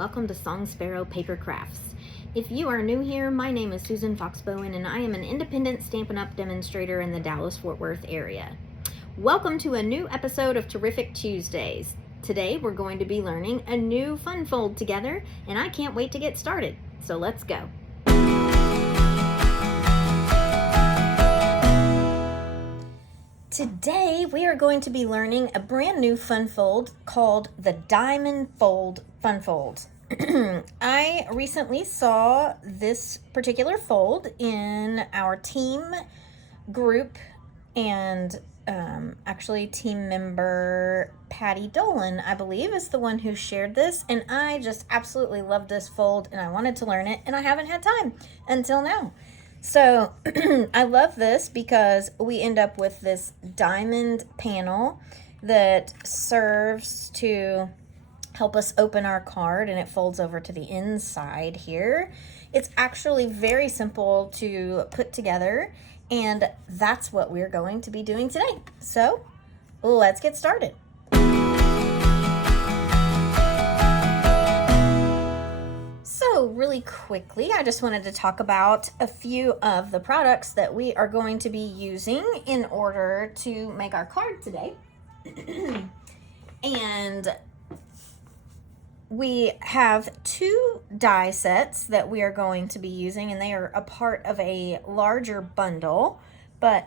welcome to Song Sparrow Paper Crafts. If you are new here, my name is Susan Fox Bowen and I am an independent Stampin' Up! Demonstrator in the Dallas-Fort Worth area. Welcome to a new episode of Terrific Tuesdays. Today we're going to be learning a new fun fold together and I can't wait to get started. So let's go. Today we are going to be learning a brand new fun fold called the Diamond Fold Fun Fold. I recently saw this particular fold in our team group, and actually team member Patty Dolan, I believe, is the one who shared this, and I just absolutely love this fold and I wanted to learn it and I haven't had time until now. So I love this because we end up with this diamond panel that serves to help us open our card, and it folds over to the inside here. It's actually very simple to put together, and that's what we're going to be doing today. So let's get started. So really quickly, I just wanted to talk about a few of the products that we are going to be using in order to make our card today. And we have two die sets that we are going to be using, and they are a part of a larger bundle, but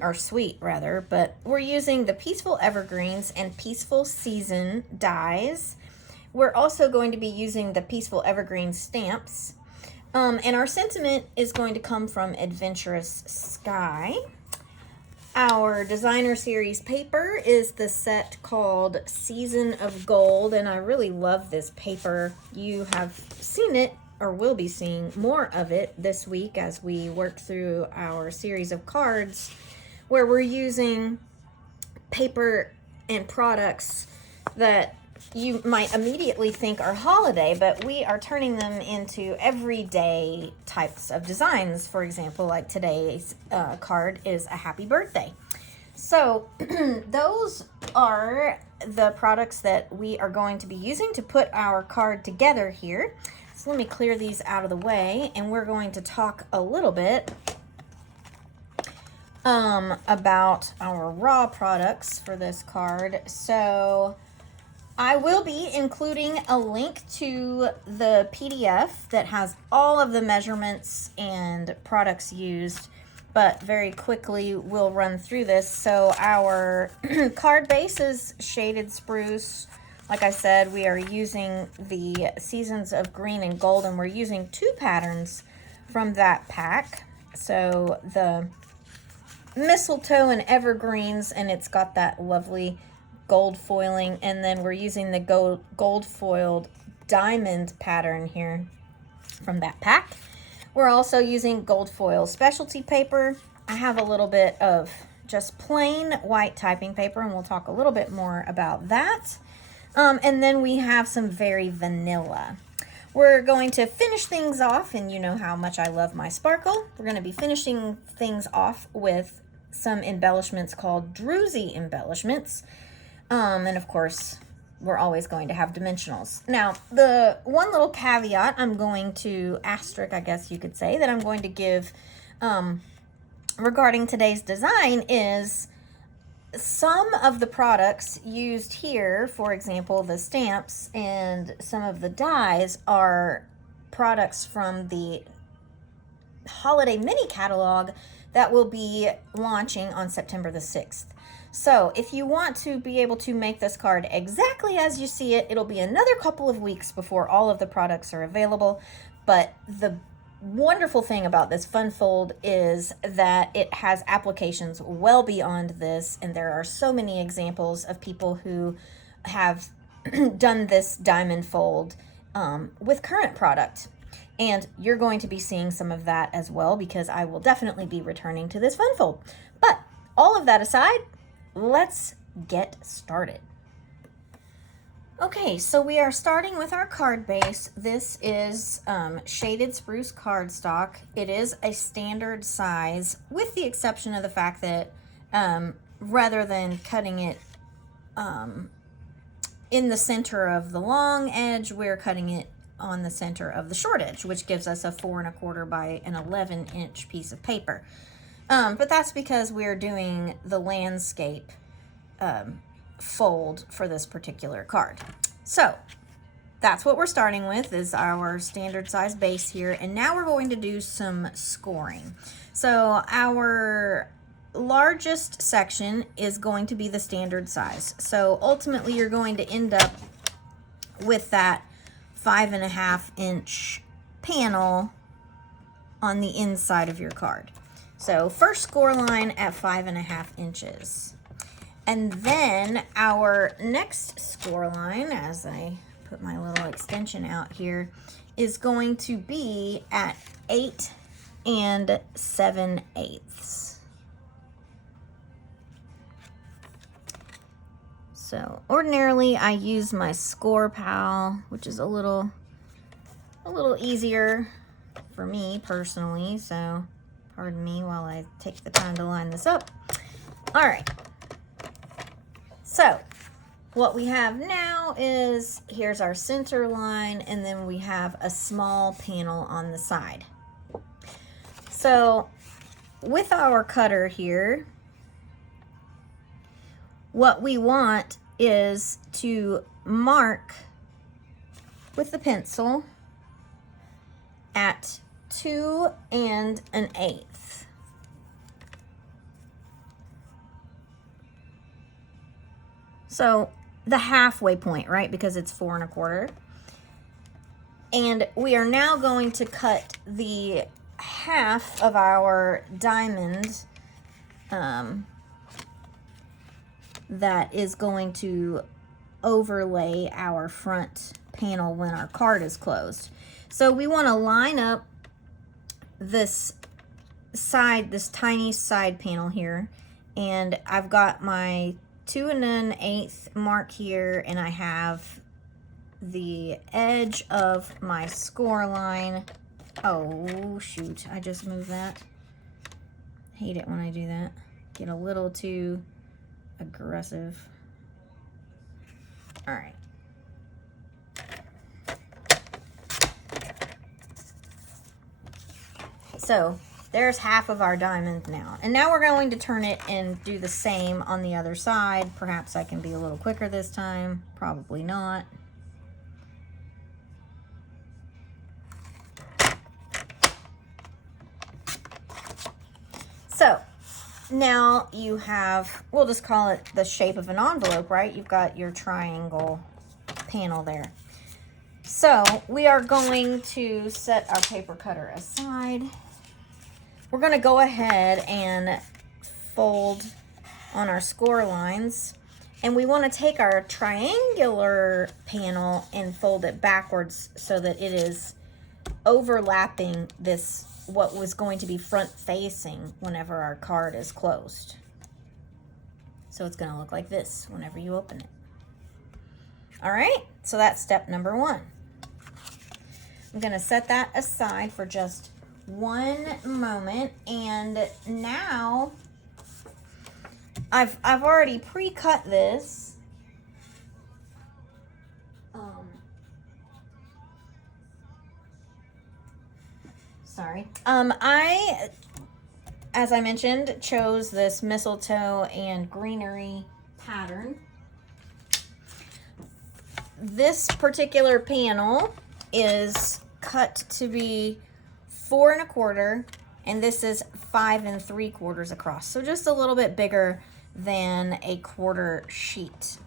or suite rather, but we're using the Peaceful Evergreens and Peaceful Season dies. We're also going to be using the Peaceful Evergreen stamps. And our sentiment is going to come from Adventurous Sky. Our designer series paper is the set called Season of Gold, and I really love this paper. You have seen it, or will be seeing more of it this week as we work through our series of cards where we're using paper and products that you might immediately think are holiday, but we are turning them into everyday types of designs. For example, like today's card is a happy birthday. So those are the products that we are going to be using to put our card together here. So let me clear these out of the way, and we're going to talk a little bit about our raw products for this card. So I will be including a link to the PDF that has all of the measurements and products used, but very quickly we'll run through this. So our card base is Shaded Spruce. Like I said, we are using the Seasons of Green and Gold, and we're using two patterns from that pack. So the Mistletoe and Evergreens, and it's got that lovely gold foiling, and then we're using the gold foiled diamond pattern here from that pack. We're also using gold foil specialty paper. I have a little bit of just plain white typing paper, and we'll talk a little bit more about that. And then we have some very vanilla. We're going to finish things off, and you know how much I love my sparkle. We're going to be finishing things off with some embellishments called Druzy embellishments. And of course, we're always going to have dimensionals. Now, the one little caveat I'm going to asterisk, I guess you could say, that I'm going to give regarding today's design is some of the products used here, for example, the stamps and some of the dies, are products from the holiday mini catalog that will be launching on September the 6th. So if you want to be able to make this card exactly as you see it, it'll be another couple of weeks before all of the products are available. But the wonderful thing about this fun fold is that it has applications well beyond this, and there are so many examples of people who have done this diamond fold with current product. And you're going to be seeing some of that as well, because I will definitely be returning to this fun fold. But all of that aside, let's get started. Okay, so we are starting with our card base. This is Shaded Spruce cardstock. It is a standard size, with the exception of the fact that rather than cutting it in the center of the long edge, we're cutting it on the center of the short edge, which gives us a 4 1/4 by an 11-inch piece of paper. But that's because we're doing the landscape fold for this particular card. So that's what we're starting with, is our standard size base here. And now we're going to do some scoring. So our largest section is going to be the standard size. So ultimately you're going to end up with that 5 1/2 inch panel on the inside of your card. So first score line at 5 1/2 inches. And then our next score line, as I put my little extension out here, is going to be at 8 7/8. So ordinarily I use my Score Pal, which is a little easier for me personally. So pardon me while I take the time to line this up. All right. So what we have now is, here's our center line, and then we have a small panel on the side. So with our cutter here, what we want is to mark with the pencil at 2 1/8. So the halfway point, right? Because it's 4 1/4. And we are now going to cut the half of our diamond that is going to overlay our front panel when our card is closed. So we want to line up this side, this tiny side panel here, and I've got my 2 1/8 mark here, and I have the edge of my score line. Oh shoot, I just moved that. Hate it when I do that. Get a little too aggressive. All right. So there's half of our diamond now. And now we're going to turn it and do the same on the other side. Perhaps I can be a little quicker this time. Probably not. So now you have, we'll just call it the shape of an envelope, right? You've got your triangle panel there. So we are going to set our paper cutter aside. We're going to go ahead and fold on our score lines. And we want to take our triangular panel and fold it backwards so that it is overlapping this, what was going to be front facing whenever our card is closed. So it's going to look like this whenever you open it. All right, so that's step number 1. I'm going to set that aside for just one moment, and now I've already pre-cut this. I, as I mentioned, chose this mistletoe and greenery pattern. This particular panel is cut to be 4 1/4, and this is 5 3/4 across. So just a little bit bigger than a quarter sheet.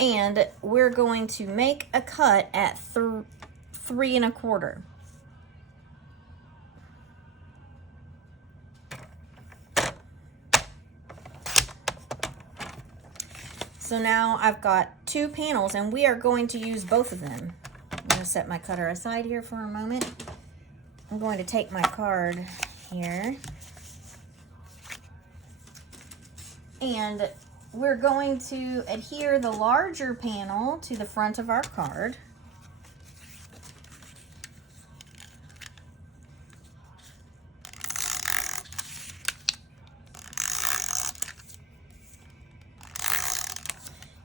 And we're going to make a cut at 3 1/4. So now I've got 2 panels, and we are going to use both of them. I'm going to set my cutter aside here for a moment. I'm going to take my card here, and we're going to adhere the larger panel to the front of our card.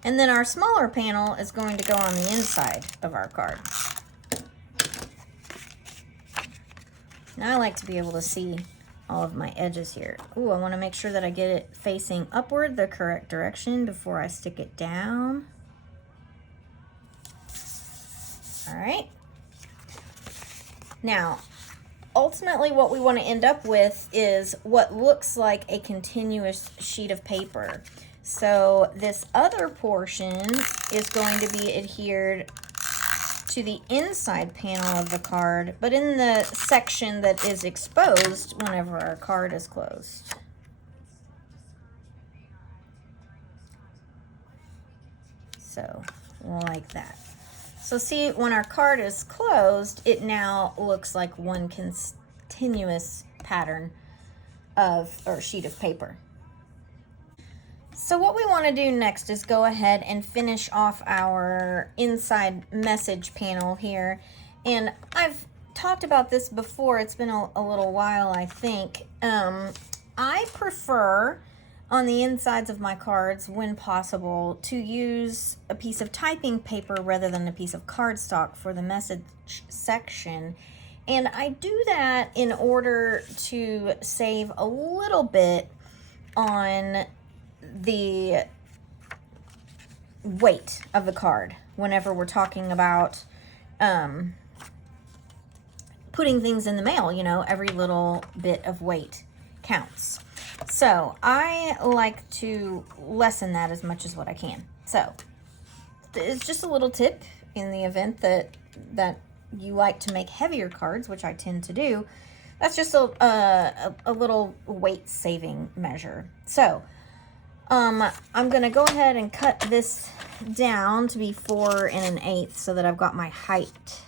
And then our smaller panel is going to go on the inside of our card. Now I like to be able to see all of my edges here. Ooh, I want to make sure that I get it facing upward, the correct direction, before I stick it down. All right. Now, ultimately what we want to end up with is what looks like a continuous sheet of paper. So this other portion is going to be adhered to the inside panel of the card, but in the section that is exposed whenever our card is closed. So, like that. So see, when our card is closed, it now looks like one continuous pattern or sheet of paper. So what we want to do next is go ahead and finish off our inside message panel here. And I've talked about this before. It's been a little while, I think. I prefer on the insides of my cards, when possible, to use a piece of typing paper rather than a piece of cardstock for the message section. And I do that in order to save a little bit on the weight of the card whenever we're talking about putting things in the mail. You know, every little bit of weight counts. So I like to lessen that as much as what I can. So it's just a little tip in the event that you like to make heavier cards, which I tend to do. That's just a little weight saving measure. So I'm going to go ahead and cut this down to be 4 1/8 so that I've got my height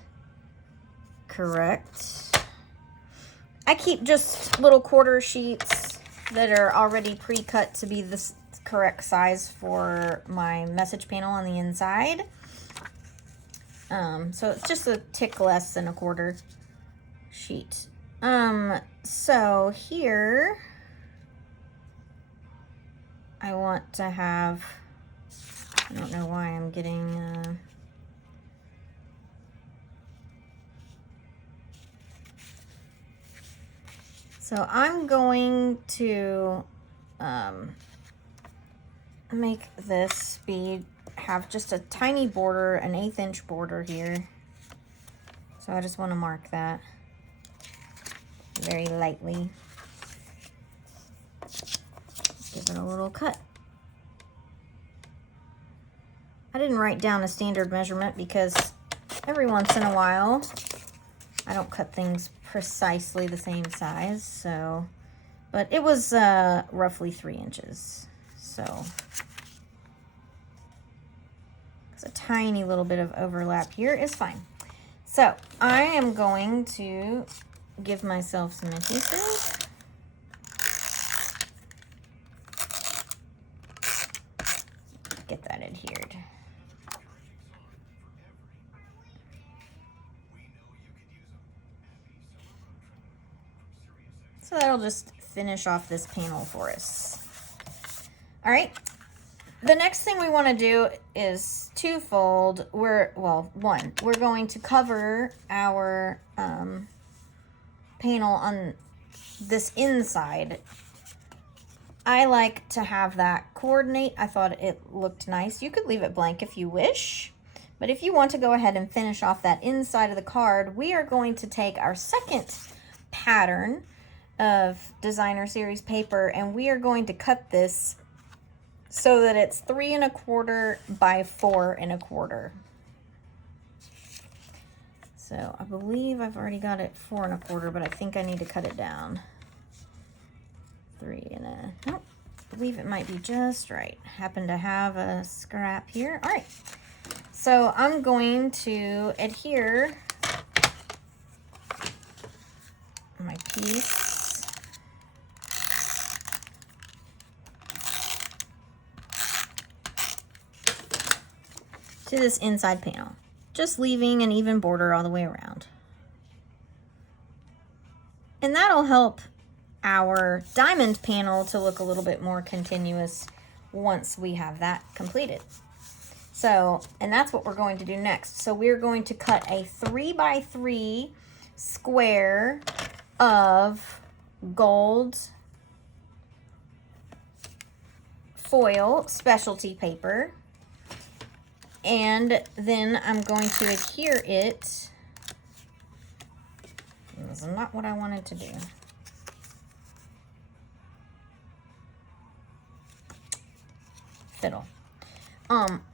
correct. I keep just little quarter sheets that are already pre-cut to be the correct size for my message panel on the inside. So it's just a tick less than a quarter sheet. So here I want to have, I don't know why I'm getting, so I'm going to make this have just a tiny border, an 1/8 inch border here. So I just want to mark that very lightly. Give it a little cut. I didn't write down a standard measurement because every once in a while I don't cut things precisely the same size, so, but it was roughly 3 inches. So a tiny little bit of overlap here is fine. So I am going to give myself some adhesive. Get that adhered. So that'll just finish off this panel for us. All right. The next thing we want to do is twofold. We're going to cover our panel on this inside. I like to have that coordinate. I thought it looked nice. You could leave it blank if you wish, but if you want to go ahead and finish off that inside of the card, we are going to take our second pattern of Designer Series paper and we are going to cut this so that it's 3 1/4 by 4 1/4. So I believe I've already got it 4 1/4, but I think I need to cut it down. 3 nope, I believe it might be just right. Happen to have a scrap here. All right, so I'm going to adhere my piece to this inside panel, just leaving an even border all the way around. And that'll help our diamond panel to look a little bit more continuous once we have that completed. So, and that's what we're going to do next. So we're going to cut a 3x3 square of gold foil specialty paper. And then I'm going to adhere it. This is not what I wanted to do. Fiddle.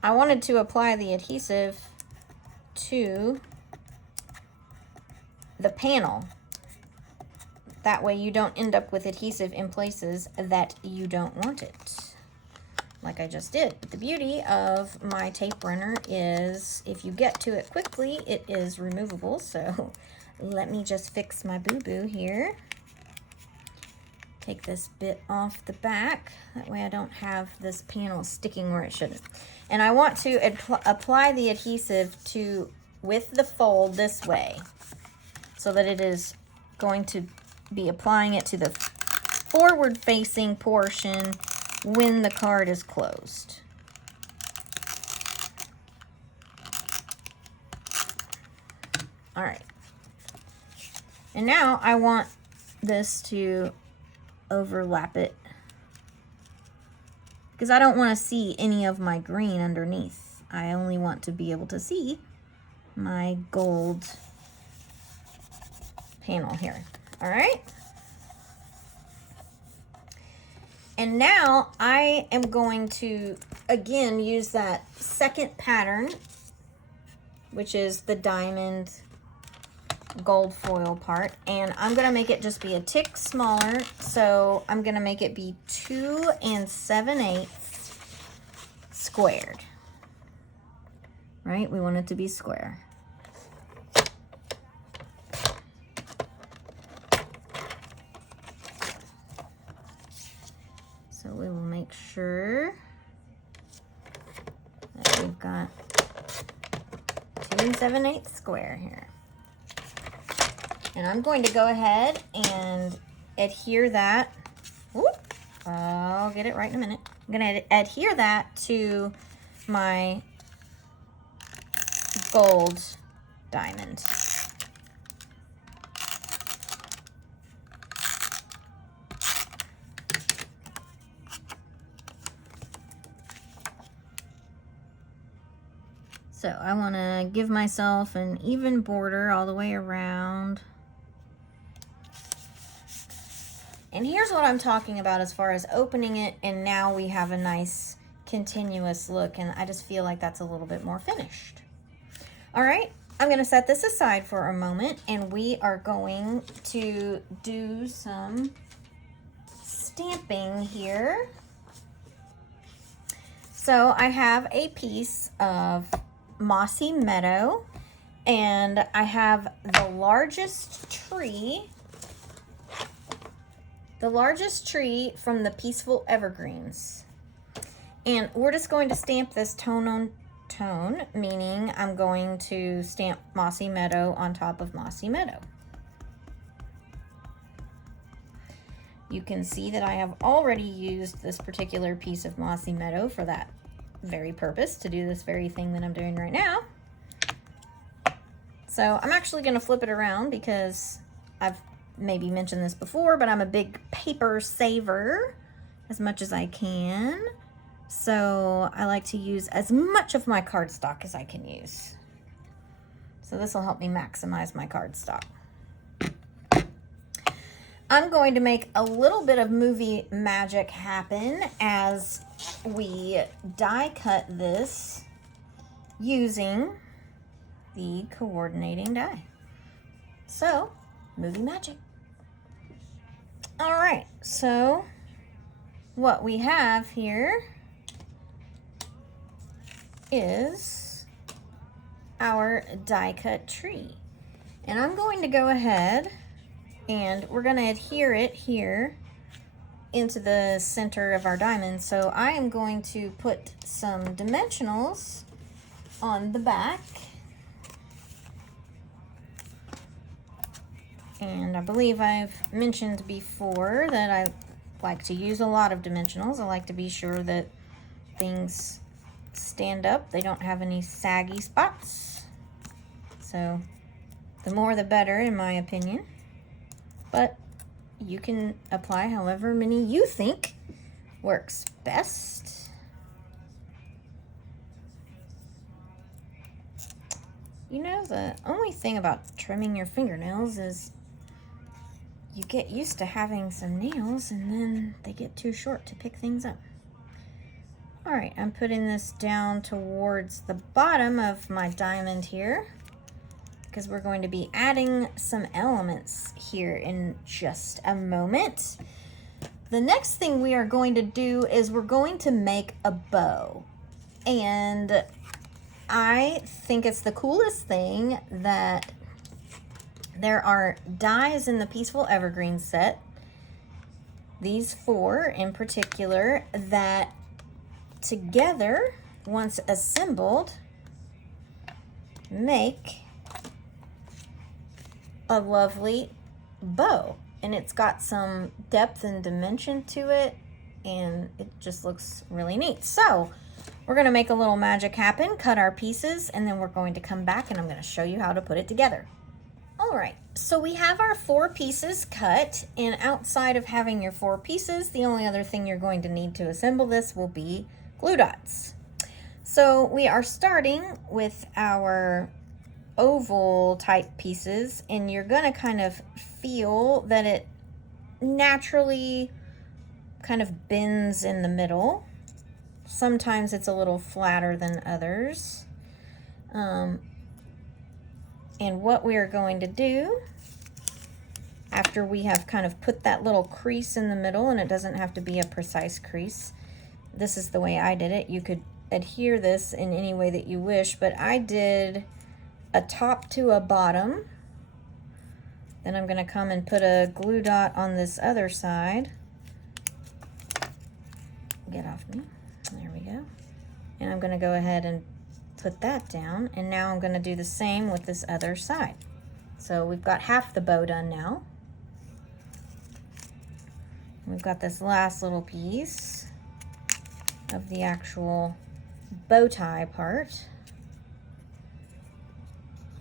I wanted to apply the adhesive to the panel. That way you don't end up with adhesive in places that you don't want it. Like I just did. But the beauty of my tape runner is if you get to it quickly, it is removable. So let me just fix my boo-boo here. Take this bit off the back. That way I don't have this panel sticking where it shouldn't. And I want to apply the adhesive with the fold this way, so that it is going to be applying it to the forward facing portion when the card is closed. All right. And now I want this to overlap it, because I don't want to see any of my green underneath. I only want to be able to see my gold panel here. All right. And now I am going to, again, use that second pattern, which is the diamond gold foil part, and I'm gonna make it just be a tick smaller. So I'm gonna make it be 2 7/8 squared. Right? We want it to be square. So we will make sure that we've got 2 7/8 square here. And I'm going to go ahead and adhere that. Whoop, I'll get it right in a minute. I'm going to adhere that to my gold diamond. So I want to give myself an even border all the way around. And here's what I'm talking about as far as opening it, and now we have a nice continuous look, and I just feel like that's a little bit more finished. All right, I'm gonna set this aside for a moment, and we are going to do some stamping here. So I have a piece of Mossy Meadow, and I have the largest tree from the Peaceful Evergreens. And we're just going to stamp this tone on tone, meaning I'm going to stamp Mossy Meadow on top of Mossy Meadow. You can see that I have already used this particular piece of Mossy Meadow for that very purpose, to do this very thing that I'm doing right now. So I'm actually going to flip it around because I've maybe mentioned this before, but I'm a big paper saver as much as I can. So I like to use as much of my cardstock as I can use. So this will help me maximize my cardstock. I'm going to make a little bit of movie magic happen as we die cut this using the coordinating die. So, movie magic. All right, so what we have here is our die cut tree. And I'm going to go ahead and we're going to adhere it here into the center of our diamond. So I am going to put some dimensionals on the back. And I believe I've mentioned before that I like to use a lot of dimensionals. I like to be sure that things stand up. They don't have any saggy spots. So the more the better, in my opinion. But you can apply however many you think works best. You know, the only thing about trimming your fingernails is you get used to having some nails and then they get too short to pick things up. All right, I'm putting this down towards the bottom of my diamond here because we're going to be adding some elements here in just a moment. The next thing we are going to do is we're going to make a bow. And I think it's the coolest thing that there are dies in the Peaceful Evergreen set, these 4 in particular, that together, once assembled, make a lovely bow. And it's got some depth and dimension to it, and it just looks really neat. So we're gonna make a little magic happen, cut our pieces, and then we're going to come back and I'm gonna show you how to put it together. All right, so we have our 4 pieces cut, and outside of having your 4 pieces, the only other thing you're going to need to assemble this will be glue dots. So we are starting with our oval type pieces, and you're gonna kind of feel that it naturally kind of bends in the middle. Sometimes it's a little flatter than others. And what we are going to do after we have kind of put that little crease in the middle, and it doesn't have to be a precise crease. This is the way I did it. You could adhere this in any way that you wish, but I did a top to a bottom. Then I'm going to come and put a glue dot on this other side. Get off me. There we go. And I'm going to go ahead and put that down, and now I'm going to do the same with this other side. So we've got half the bow done now. We've got this last little piece of the actual bow tie part.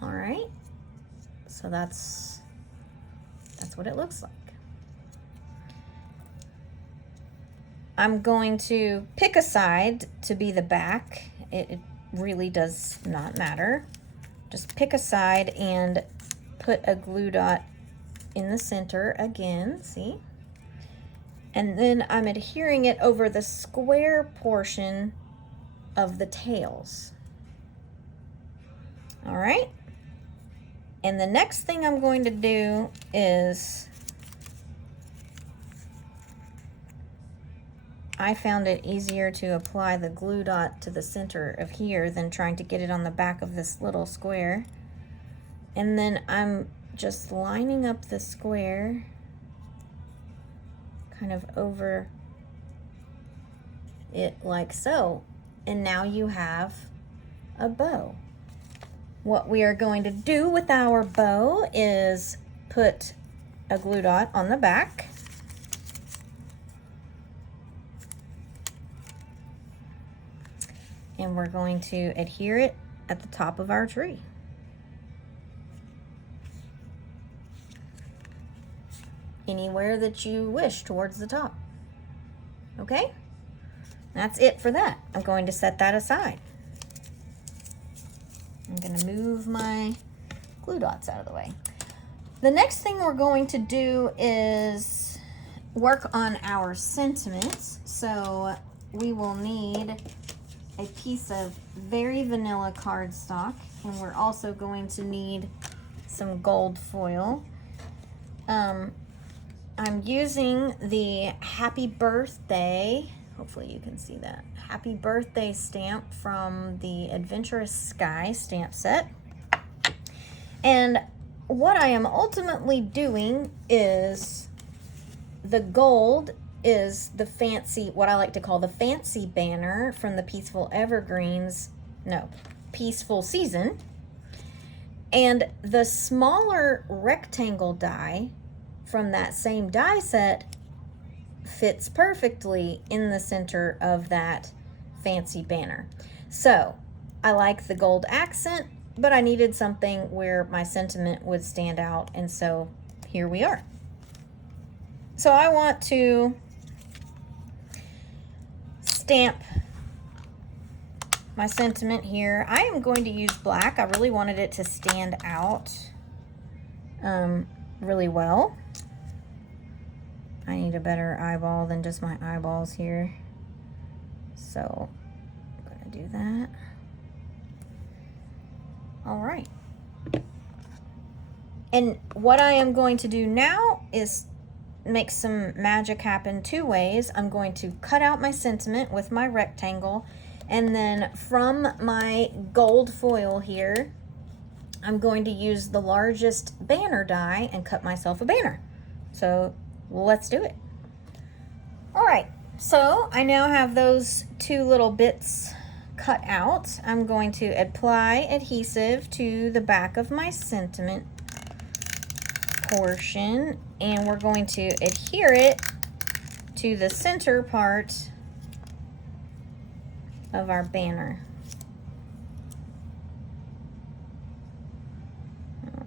All right, so that's what it looks like. I'm going to pick a side to be the back. It really does not matter. Just pick a side and put a glue dot in the center again, see? And then I'm adhering it over the square portion of the tails. All right. And the next thing I'm going to do is, I found it easier to apply the glue dot to the center of here than trying to get it on the back of this little square. And then I'm just lining up the square kind of over it like so. And now you have a bow. What we are going to do with our bow is put a glue dot on the back. And we're going to adhere it at the top of our tree. Anywhere that you wish towards the top. Okay? That's it for that. I'm going to set that aside. I'm going to move my glue dots out of the way. The next thing we're going to do is work on our sentiments. So we will need a piece of very vanilla cardstock, and we're also going to need some gold foil. I'm using the Happy Birthday, hopefully you can see that, Happy Birthday stamp from the Adventurous Sky stamp set. And what I am ultimately doing is, the gold is the fancy, what I like to call the fancy banner from the Peaceful Season. And the smaller rectangle die from that same die set fits perfectly in the center of that fancy banner. So I like the gold accent, but I needed something where my sentiment would stand out, and so here we are. So I want to stamp my sentiment here. I am going to use black. I really wanted it to stand out really well. I need a better eyeball than just my eyeballs here. So I'm going to do that. All right. And what I am going to do now is make some magic happen two ways. I'm going to cut out my sentiment with my rectangle, and then from my gold foil here, I'm going to use the largest banner die and cut myself a banner. So let's do it. All right, so I now have those two little bits cut out. I'm going to apply adhesive to the back of my sentiment portion, and we're going to adhere it to the center part of our banner.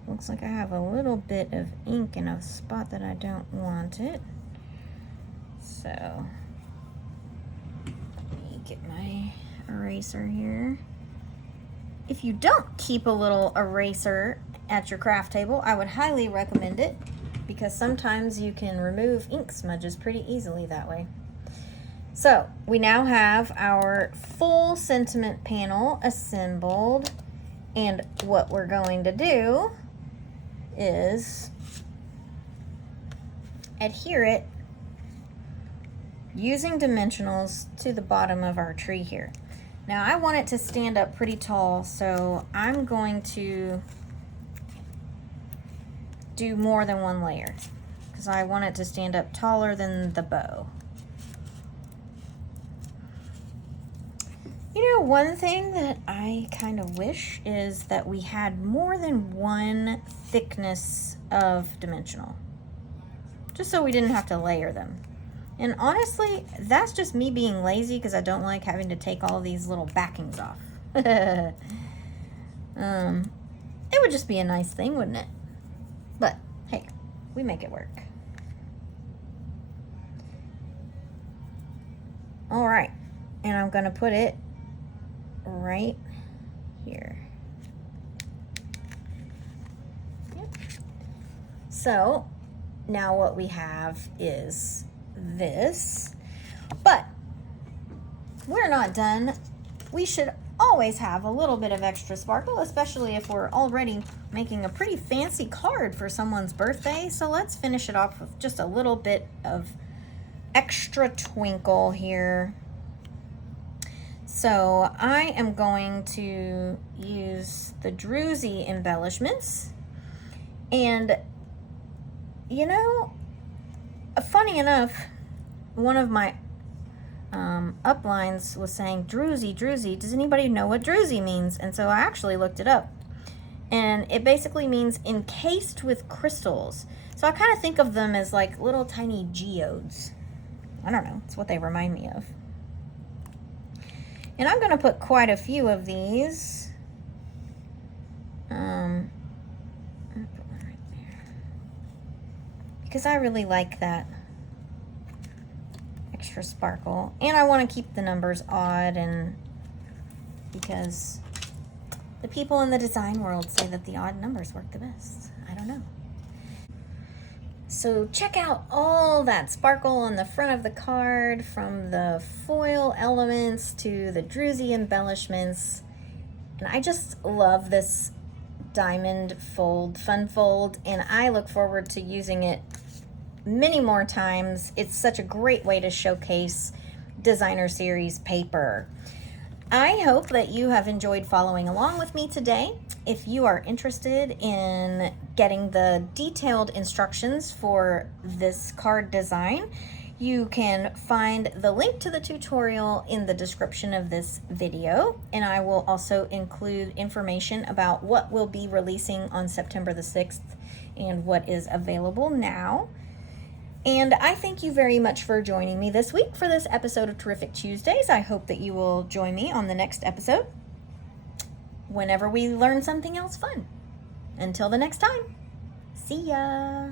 Looks like I have a little bit of ink in a spot that I don't want it. So let me get my eraser here. If you don't keep a little eraser at your craft table, I would highly recommend it, because sometimes you can remove ink smudges pretty easily that way. So we now have our full sentiment panel assembled, and what we're going to do is adhere it using dimensionals to the bottom of our tree here. Now I want it to stand up pretty tall, so I'm going to do more than one layer because I want it to stand up taller than the bow. You know, one thing that I kind of wish is that we had more than one thickness of dimensional, just so we didn't have to layer them. And honestly, that's just me being lazy because I don't like having to take all these little backings off. It would just be a nice thing, wouldn't it? But hey, we make it work. All right, and I'm gonna put it right here. Yep. So now what we have is this, but we're not done. We should always have a little bit of extra sparkle, especially if we're already making a pretty fancy card for someone's birthday. So let's finish it off with just a little bit of extra twinkle here. So I am going to use the Druzy embellishments, and you know, funny enough, one of my uplines was saying Druzy, Druzy. Does anybody know what Druzy means? And so I actually looked it up, and it basically means encased with crystals. So I kind of think of them as like little tiny geodes. I don't know, it's what they remind me of. And I'm going to put quite a few of these. I'll put one right there, because I really like that extra sparkle, and I want to keep the numbers odd, and because the people in the design world say that the odd numbers work the best. I don't know. So check out all that sparkle on the front of the card, from the foil elements to the Druzy embellishments. And I just love this diamond fold, fun fold, and I look forward to using it many more times. It's such a great way to showcase designer series paper. I hope that you have enjoyed following along with me today. If you are interested in getting the detailed instructions for this card design, you can find the link to the tutorial in the description of this video, and I will also include information about what we'll be releasing on September the 6th and what is available now. And I thank you very much for joining me this week for this episode of Terrific Tuesdays. I hope that you will join me on the next episode whenever we learn something else fun. Until the next time, see ya.